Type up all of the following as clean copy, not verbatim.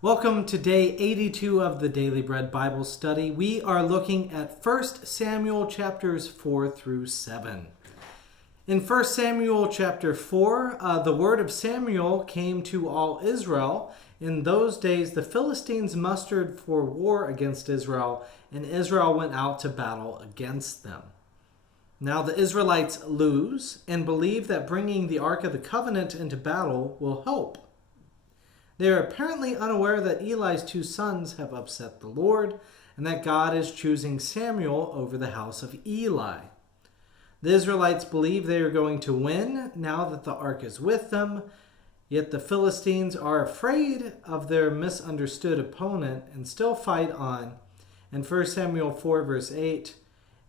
Welcome to day 82 of the Daily Bread Bible Study. We are looking at 1 Samuel chapters 4 through 7. In 1 Samuel chapter 4, the word of Samuel came to all Israel. In those days, the Philistines mustered for war against Israel, and Israel went out to battle against them. Now the Israelites lose and believe that bringing the Ark of the Covenant into battle will help. They are apparently unaware that Eli's two sons have upset the Lord and that God is choosing Samuel over the house of Eli. The Israelites believe they are going to win now that the ark is with them, yet the Philistines are afraid of their misunderstood opponent and still fight on. In 1 Samuel 4 verse 8,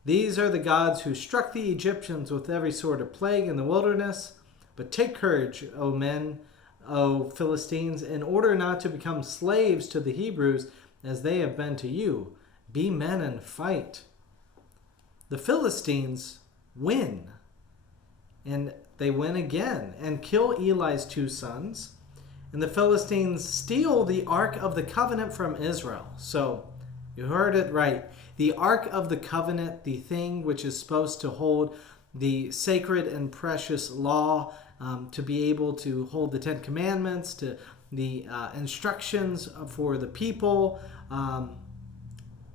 "These are the gods who struck the Egyptians with every sort of plague in the wilderness. But take courage, O men, O Philistines, in order not to become slaves to the Hebrews as they have been to you. Be men and fight." The Philistines win. And they win again and kill Eli's two sons. And the Philistines steal the Ark of the Covenant from Israel. So, you heard it right. The Ark of the Covenant, the thing which is supposed to hold the sacred and precious law, to be able to hold the Ten Commandments, to the instructions for the people,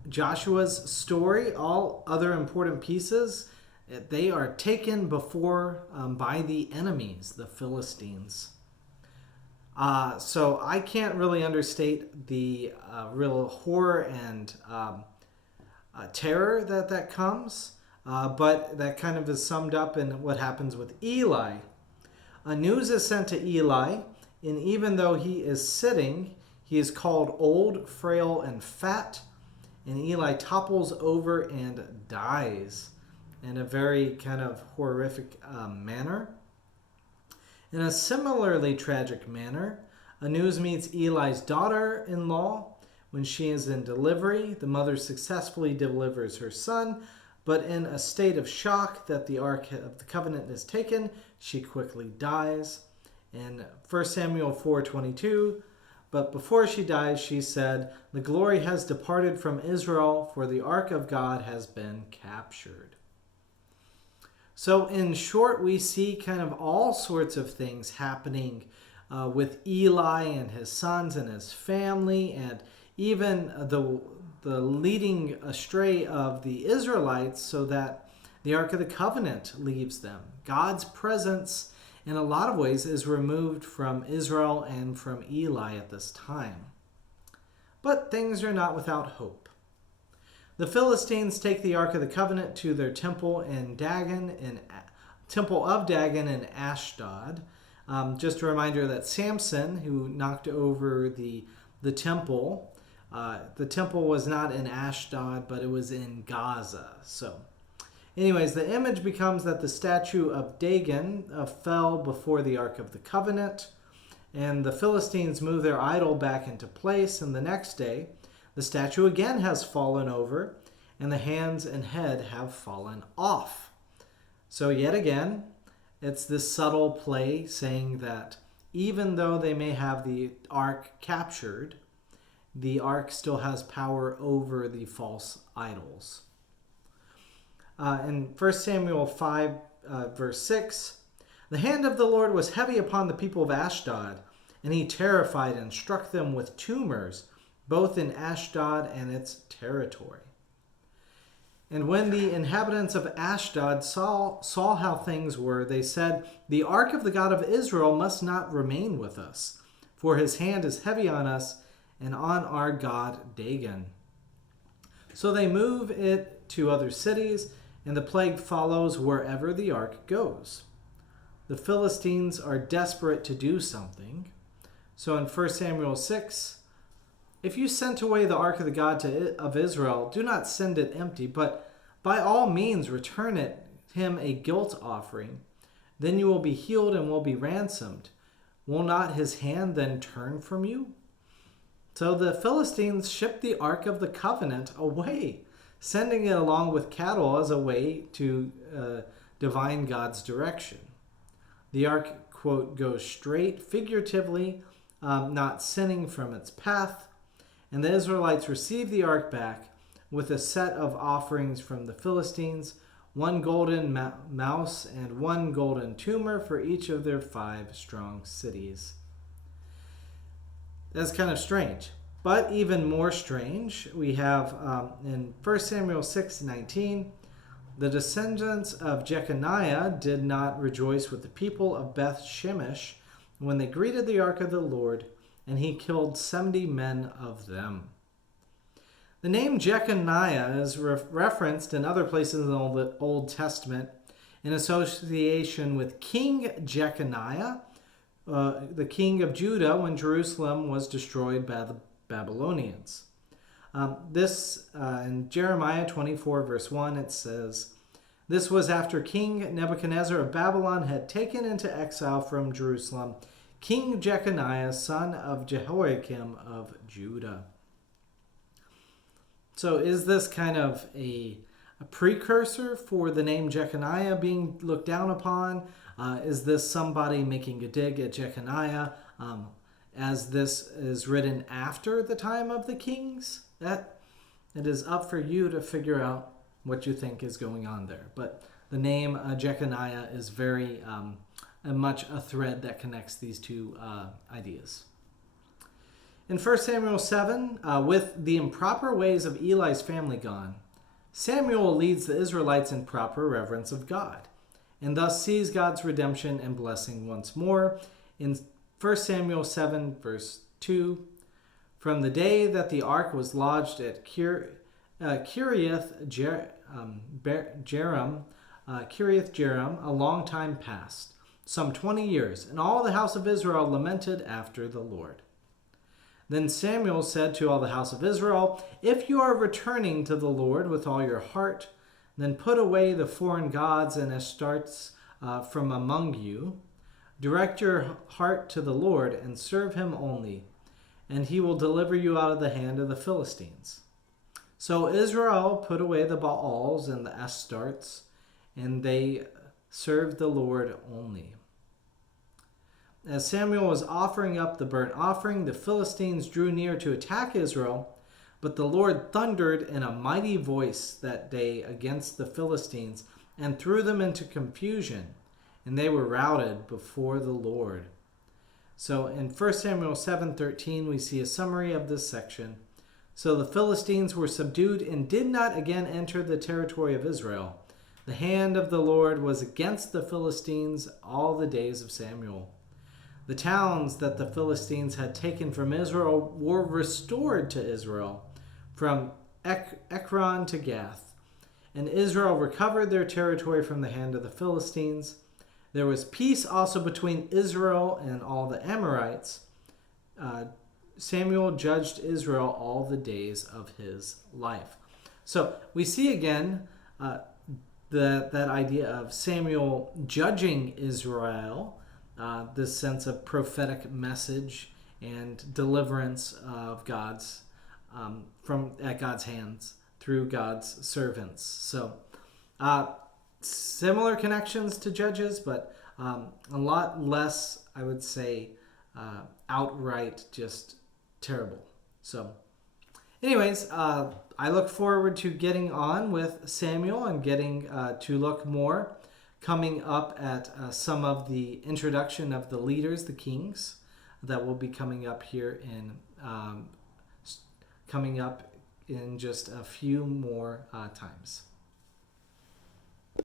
Joshua's story, all other important pieces, they are taken before by the enemies, the Philistines. So I can't really understate the real horror and terror that comes, but that kind of is summed up in what happens with Eli. News is sent to Eli, and even though he is sitting, he is called old, frail, and fat, and Eli topples over and dies in a very kind of horrific manner. In a similarly tragic manner, news meets Eli's daughter-in-law when she is in delivery. The mother successfully delivers her son, but in a state of shock that the Ark of the Covenant is taken, she quickly dies. In 1 Samuel 4:22, "But before she dies, she said, 'The glory has departed from Israel, for the Ark of God has been captured.'" So in short, we see kind of all sorts of things happening with Eli and his sons and his family, and even the leading astray of the Israelites so that the Ark of the Covenant leaves them. God's presence, in a lot of ways, is removed from Israel and from Eli at this time. But things are not without hope. The Philistines take the Ark of the Covenant to their temple of Dagon in Ashdod. Just a reminder that Samson, who knocked over the temple, the temple was not in Ashdod, but it was in Gaza. So, anyways, the image becomes that the statue of Dagon fell before the Ark of the Covenant, and the Philistines move their idol back into place, and the next day, the statue again has fallen over, and the hands and head have fallen off. So yet again, it's this subtle play saying that even though they may have the Ark captured, the Ark still has power over the false idols. In 1 Samuel 5, verse 6, "The hand of the Lord was heavy upon the people of Ashdod, and he terrified and struck them with tumors, both in Ashdod and its territory." And when the inhabitants of Ashdod saw how things were, they said, "The Ark of the God of Israel must not remain with us, for his hand is heavy on us and on our god Dagon." So they move it to other cities, and the plague follows wherever the ark goes. The Philistines are desperate to do something. So in 1 Samuel 6, "If you sent away the ark of the God of Israel, do not send it empty, but by all means return him a guilt offering. Then you will be healed and will be ransomed. Will not his hand then turn from you?" So the Philistines shipped the Ark of the Covenant away, sending it along with cattle as a way to divine God's direction. The ark, quote, "goes straight, figuratively, not sinning from its path. And the Israelites received the ark back with a set of offerings from the Philistines, one golden mouse and one golden tumor for each of their 5 strong cities. That's kind of strange. But even more strange, we have in 1 Samuel 6:19, the descendants of Jeconiah did not rejoice with the people of Beth Shemesh when they greeted the ark of the Lord, and he killed 70 men of them. The name Jeconiah is referenced in other places in the Old Testament in association with King Jeconiah, the king of Judah, when Jerusalem was destroyed by the Babylonians. In Jeremiah 24, verse 1, it says, "This was after King Nebuchadnezzar of Babylon had taken into exile from Jerusalem King Jeconiah, son of Jehoiakim of Judah." So is this kind of a precursor for the name Jeconiah being looked down upon? Is this somebody making a dig at Jeconiah as this is written after the time of the kings? That it is up for you to figure out what you think is going on there. But the name Jeconiah is very much a thread that connects these two ideas. In 1 Samuel 7, with the improper ways of Eli's family gone, Samuel leads the Israelites in proper reverence of God, and thus sees God's redemption and blessing once more. In 1 Samuel 7, verse 2, "From the day that the ark was lodged at Kiriath Jearim, a long time passed, some 20 years, and all the house of Israel lamented after the Lord. Then Samuel said to all the house of Israel, 'If you are returning to the Lord with all your heart, then put away the foreign gods and Astartes from among you. Direct your heart to the Lord and serve him only, and he will deliver you out of the hand of the Philistines.' So Israel put away the Baals and the Astartes, and they served the Lord only. As Samuel was offering up the burnt offering, the Philistines drew near to attack Israel, but the Lord thundered in a mighty voice that day against the Philistines and threw them into confusion, and they were routed before the Lord." So in 1 Samuel 7:13, we see a summary of this section. "So the Philistines were subdued and did not again enter the territory of Israel. The hand of the Lord was against the Philistines all the days of Samuel. The towns that the Philistines had taken from Israel were restored to Israel, from Ekron to Gath. And Israel recovered their territory from the hand of the Philistines. There was peace also between Israel and all the Amorites. Samuel judged Israel all the days of his life." So we see again that idea of Samuel judging Israel, this sense of prophetic message and deliverance of God's at God's hands through God's servants. So similar connections to Judges, but a lot less, I would say, outright just terrible. So anyways, I look forward to getting on with Samuel and getting to look more, coming up at some of the introduction of the leaders, the kings, that will be coming up here coming up in just a few more times.